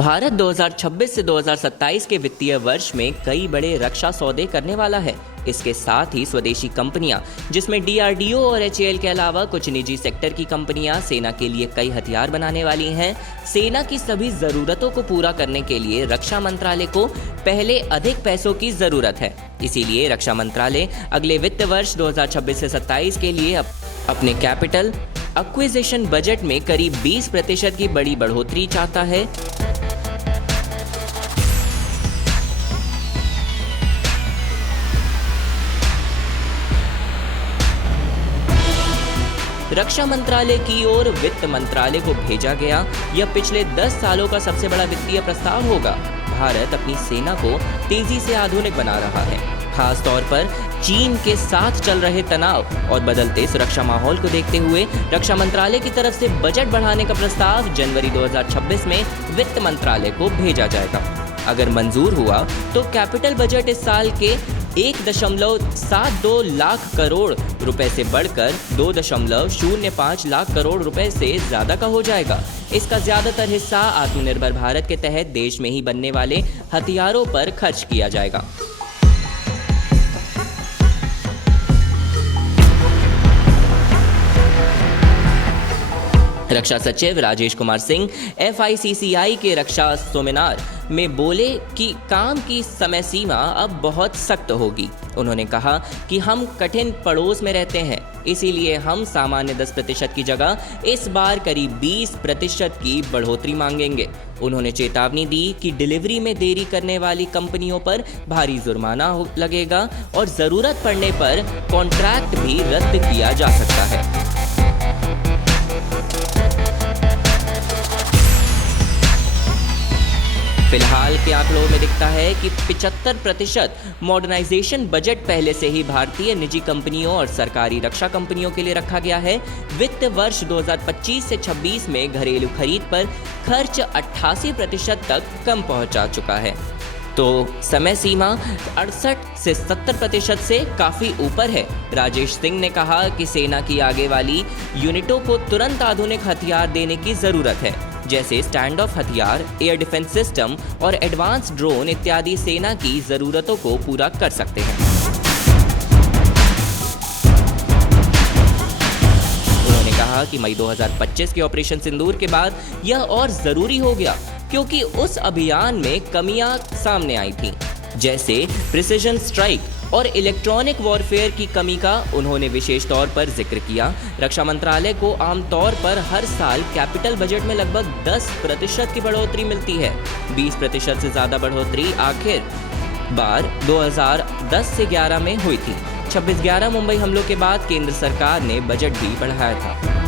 भारत 2026 से 2027 के वित्तीय वर्ष में कई बड़े रक्षा सौदे करने वाला है। इसके साथ ही स्वदेशी कंपनियां, जिसमें डीआरडीओ और एचएएल के अलावा कुछ निजी सेक्टर की कंपनियां सेना के लिए कई हथियार बनाने वाली हैं। सेना की सभी जरूरतों को पूरा करने के लिए रक्षा मंत्रालय को पहले अधिक पैसों की जरूरत है। इसीलिए रक्षा मंत्रालय अगले वित्त वर्ष 2026 से 27 के लिए अपने कैपिटल एक्विजिशन बजट में करीब 20% की बड़ी बढ़ोतरी चाहता है। रक्षा मंत्रालय की ओर वित्त मंत्रालय को भेजा गया यह पिछले 10 सालों का सबसे बड़ा वित्तीय प्रस्ताव होगा। भारत अपनी सेना को तेजी से आधुनिक बना रहा है। खास तौर पर चीन के साथ चल रहे तनाव और बदलते सुरक्षा माहौल को देखते हुए रक्षा मंत्रालय की तरफ से बजट बढ़ाने का प्रस्ताव जनवरी 2026 में वित्त मंत्रालय को भेजा जाएगा। अगर मंजूर हुआ तो कैपिटल बजट इस साल के 1.72 लाख करोड़ रुपए से बढ़कर 2.05 लाख करोड़ रुपए से ज्यादा का हो जाएगा। इसका ज्यादातर हिस्सा आत्मनिर्भर भारत के तहत देश में ही बनने वाले हथियारों पर खर्च किया जाएगा। रक्षा सचिव राजेश कुमार सिंह FICCI के रक्षा सेमिनार में बोले कि काम की समय सीमा अब बहुत सख्त होगी। उन्होंने कहा कि हम कठिन पड़ोस में रहते हैं, इसीलिए हम सामान्य 10% की जगह इस बार करीब 20% की बढ़ोतरी मांगेंगे। उन्होंने चेतावनी दी कि डिलीवरी में देरी करने वाली कंपनियों पर भारी जुर्माना लगेगा और जरूरत पड़ने पर कॉन्ट्रैक्ट भी रद्द किया जा सकता है। फिलहाल के आंकड़ों में दिखता है कि 75% मॉडर्नाइजेशन बजट पहले से ही भारतीय निजी कंपनियों और सरकारी रक्षा कंपनियों के लिए रखा गया है। वित्त वर्ष 2025 से 26 में घरेलू खरीद पर खर्च 88% तक कम पहुंचा चुका है, तो समय सीमा 68 से 70% से काफी ऊपर है। राजेश सिंह ने कहा कि सेना की आगे वाली यूनिटों को तुरंत आधुनिक हथियार देने की जरूरत है, जैसे स्टैंड ऑफ हथियार, एयर डिफेंस सिस्टम और एडवांस ड्रोन इत्यादि सेना की जरूरतों को पूरा कर सकते हैं। उन्होंने कहा कि मई 2025 के ऑपरेशन सिंदूर के बाद यह और जरूरी हो गया, क्योंकि उस अभियान में कमियां सामने आई थीं, जैसे प्रिसिजन स्ट्राइक और इलेक्ट्रॉनिक वॉरफेयर की कमी का उन्होंने विशेष तौर पर जिक्र किया। रक्षा मंत्रालय को आमतौर पर हर साल कैपिटल बजट में लगभग 10% की बढ़ोतरी मिलती है। 20% से ज्यादा बढ़ोतरी आखिर बार 2010 से 11 में हुई थी। 26/11 मुंबई हमलों के बाद केंद्र सरकार ने बजट भी बढ़ाया था।